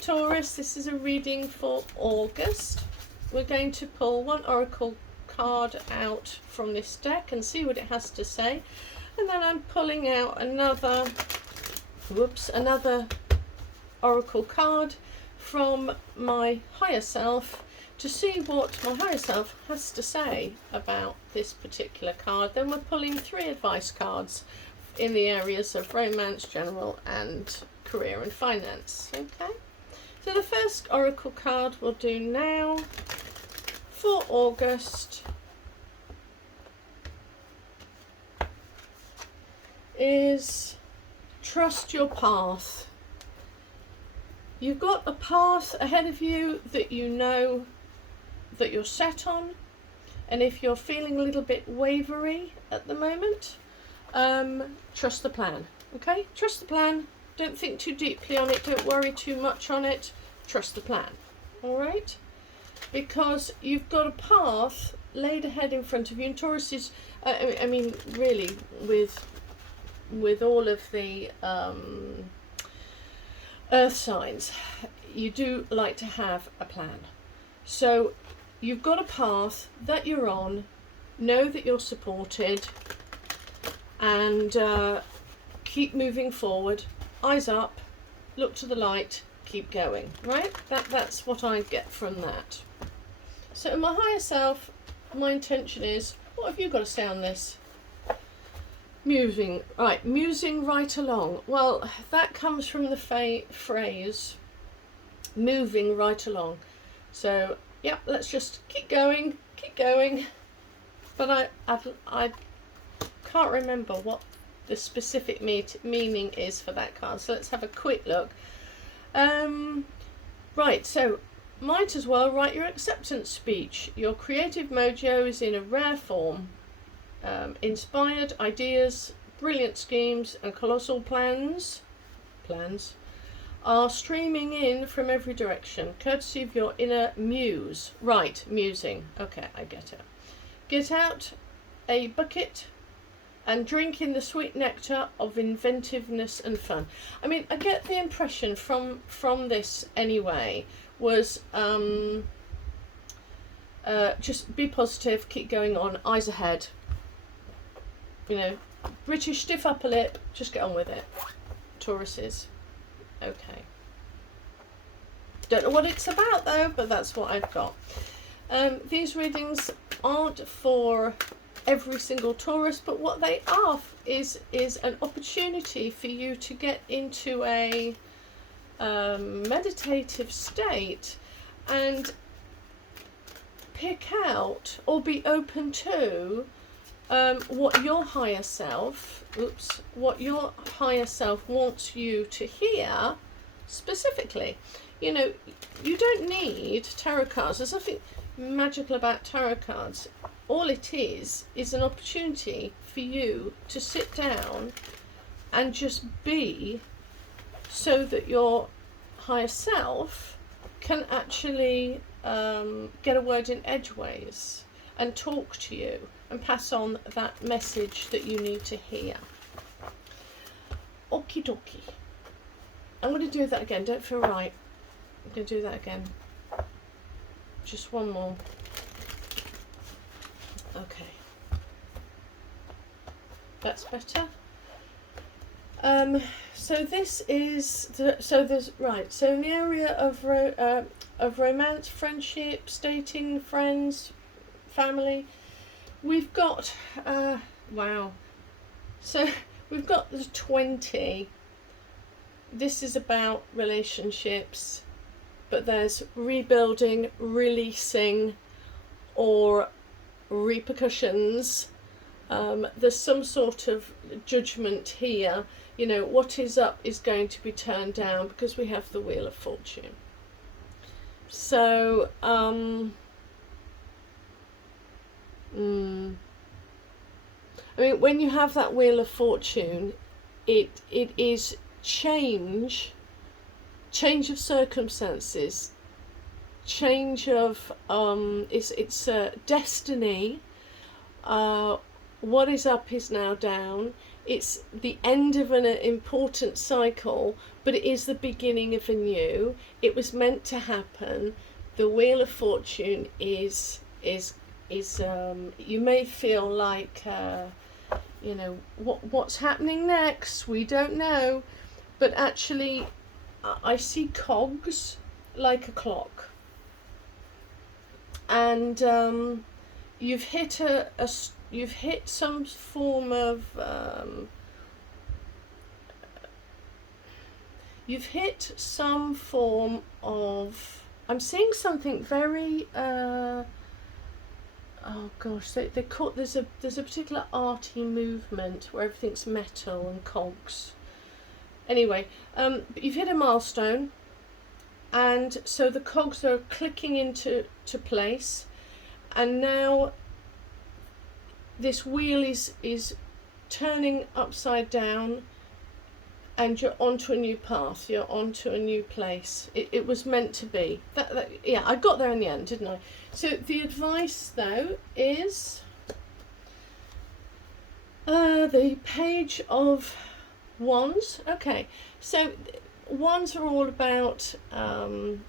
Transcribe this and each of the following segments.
Taurus, this is a reading for August. We're going to pull one oracle card out from this deck and see what it has to say, and then I'm pulling out another oracle card from my higher self to see what my higher self has to say about this particular card. Then we're pulling 3 advice cards in the areas of romance, general and career and finance. Okay, so the first oracle card we'll do now for August is trust your path. You've got a path ahead of you that you know that you're set on, and if you're feeling a little bit wavery at the moment, trust the plan. Okay, trust the plan. Don't think too deeply on it, don't worry too much on it, trust the plan. All right, because you've got a path laid ahead in front of you. And Taurus is I mean really, with all of the earth signs, you do like to have a plan. So you've got a path that you're on, know that you're supported, and keep moving forward, eyes up, look to the light, keep going, right? That's what I get from that. So in my higher self, my intention is, what have you got to say on this? Musing right along. Well, that comes from the phrase moving right along. So yeah, let's just keep going. But I can't remember what the specific meaning is for that card. So let's have a quick look. Right, so might as well write your acceptance speech. Your creative mojo is in a rare form. Inspired ideas, brilliant schemes and colossal plans are streaming in from every direction, courtesy of your inner muse. Right, musing. Okay, I get it. Get out a bucket and drink in the sweet nectar of inventiveness and fun. I mean, I get the impression from this anyway, was just be positive, keep going on, eyes ahead. You know, British stiff upper lip, just get on with it. Tauruses. Okay. Don't know what it's about though, but that's what I've got. These readings aren't for every single Taurus, but what they are is an opportunity for you to get into a meditative state and pick out or be open to what your higher self wants you to hear specifically. You know, you don't need tarot cards. There's nothing magical about tarot cards. All it is an opportunity for you to sit down and just be, so that your higher self can actually get a word in edgeways and talk to you and pass on that message that you need to hear. Okie dokie. I'm going to do that again. Don't feel right. I'm going to do that again. Just one more. Okay. That's better. So this is so in the area of romance, friendship, dating, friends, family, we've got wow. So we've got the 20. This is about relationships, but there's rebuilding, releasing, or repercussions. There's some sort of judgment here. You know, what is up is going to be turned down because we have the Wheel of Fortune. So I mean, when you have that Wheel of Fortune, it is change of circumstances, change of it's destiny. What is up is now down. it's the end of an important cycle, but it is the beginning of a new. It was meant to happen. The Wheel of Fortune is you may feel like you know, what's happening next, we don't know, but actually I see cogs like a clock, and you've hit you've hit some form of I'm seeing something very oh gosh, they call, there's a particular arty movement where everything's metal and cogs. Anyway, but you've hit a milestone, and so the cogs are clicking into place, and now this wheel is turning upside down, and you're onto a new path, you're onto a new place. It was meant to be. Yeah, I got there in the end, didn't I? So the advice, though, is the Page of Wands. Okay, so wands are all about kind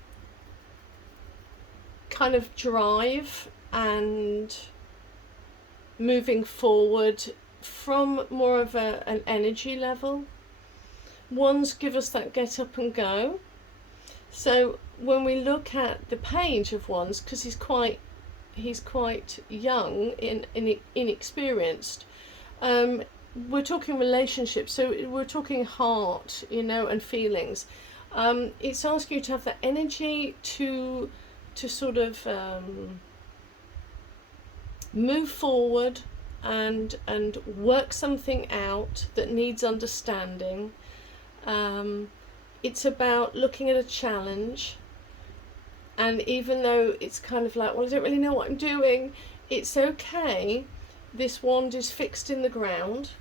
of drive and moving forward from more of an energy level. Wands give us that get up and go. So when we look at the Page of Wands, because he's quite young, inexperienced, we're talking relationships, so we're talking heart, you know, and feelings. It's asking you to have the energy to sort of move forward and work something out that needs understanding. It's about looking at a challenge, and even though it's kind of like, well, I don't really know what I'm doing, it's okay. This wand is fixed in the ground.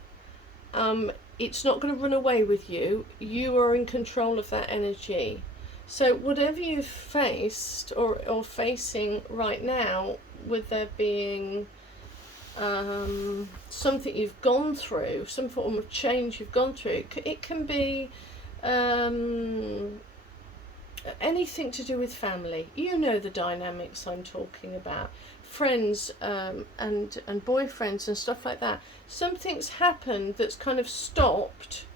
It's not going to run away with you. You are in control of that energy. So whatever you've faced or facing right now, with there being something you've gone through, some form of change you've gone through, it can be anything to do with family. You know the dynamics I'm talking about. Friends and boyfriends and stuff like that. Something's happened that's kind of stopped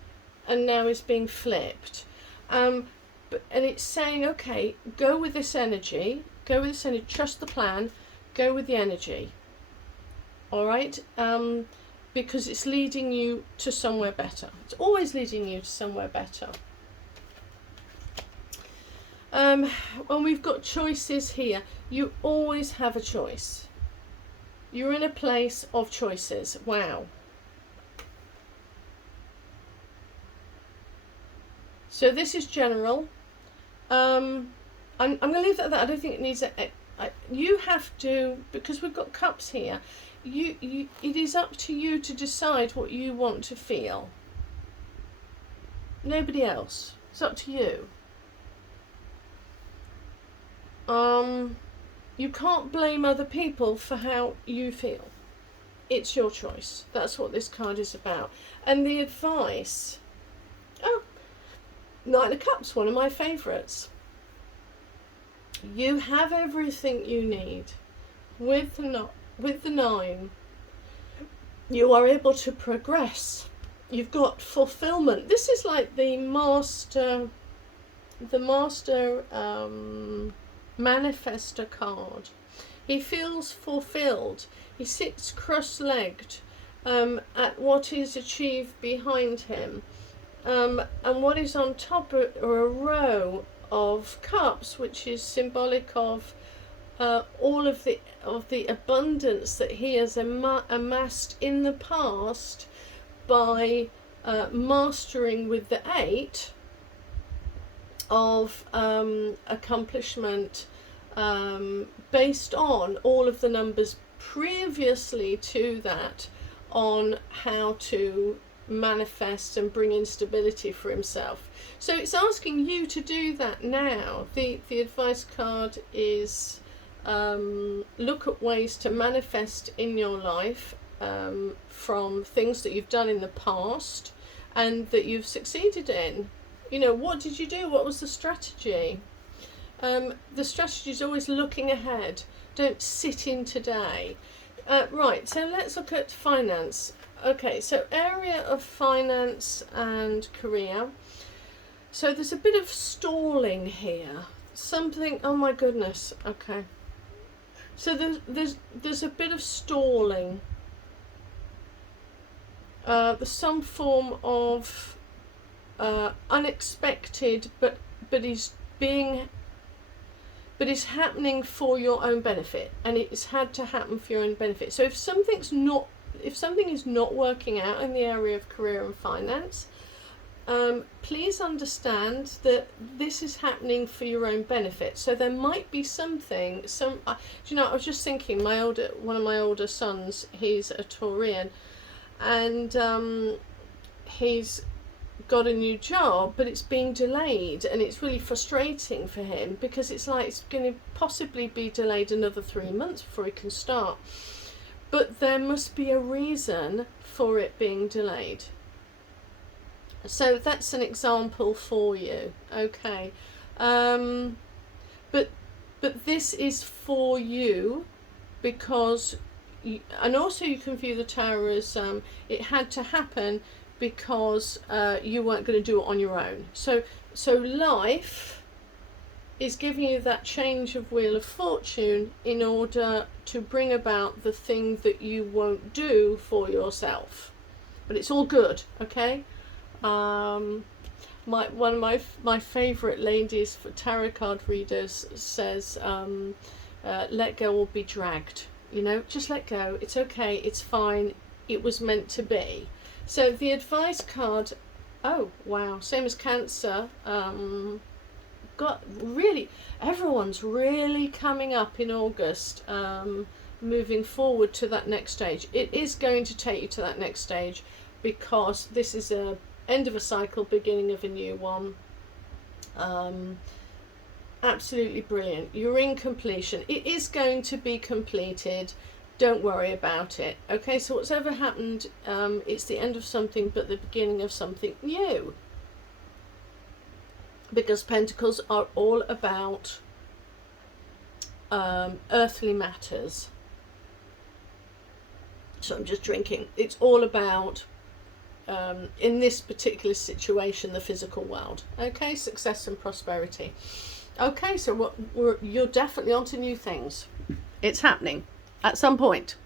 and now is being flipped. And it's saying, okay, go with this energy, trust the plan, go with the energy. All right? Because it's leading you to somewhere better. It's always leading you to somewhere better. When we've got choices here, you always have a choice. You're in a place of choices. Wow. So this is general. I'm going to leave that at that. I don't think it needs you have to, because we've got cups here, it is up to you to decide what you want to feel. Nobody else. It's up to you. You can't blame other people for how you feel. It's your choice. That's what this card is about. And the advice, Nine of Cups, one of my favourites. You have everything you need. With the Nine, you are able to progress. You've got fulfillment. This is like the master manifestor card. He feels fulfilled. He sits cross-legged at what is achieved behind him. And what is on top are a row of cups, which is symbolic of all of the abundance that he has amassed in the past by mastering with the 8 of accomplishment, based on all of the numbers previously to that, on how to manifest and bring in stability for himself. So it's asking you to do that now. The advice card is look at ways to manifest in your life from things that you've done in the past and that you've succeeded in. You know, what did you do? What was the strategy? The strategy is always looking ahead. Don't sit in today. Right, so let's look at finance. Okay, so area of finance and career. So there's a bit of stalling here. Something, oh my goodness, okay. So there's a bit of stalling. There's some form of unexpected, but is happening for your own benefit, and it's had to happen for your own benefit. So if something is not working out in the area of career and finance, please understand that this is happening for your own benefit. So there might be something, you know, I was just thinking, one of my older sons, he's a Taurian, and he's got a new job, but it's being delayed, and it's really frustrating for him, because it's like it's going to possibly be delayed another 3 months before he can start. But there must be a reason for it being delayed. So that's an example for you, okay. But this is for you, because and also you can view the Tower as it had to happen because you weren't going to do it on your own. So life is giving you that change of wheel of fortune in order to bring about the thing that you won't do for yourself. But it's all good, okay? One of my favourite ladies for tarot card readers says, let go or be dragged. You know, just let go. It's okay. It's fine. It was meant to be. So the advice card, oh wow, same as Cancer. Got really, everyone's really coming up in August, moving forward to that next stage. It is going to take you to that next stage, because this is a end of a cycle, beginning of a new one. Absolutely brilliant. You're in completion. It is going to be completed. Don't worry about it. Okay, so what's ever happened, it's the end of something, but the beginning of something new. Because Pentacles are all about earthly matters. So I'm just drinking. It's all about, in this particular situation, the physical world. Okay, success and prosperity. Okay, so you're definitely onto new things. It's happening at some point.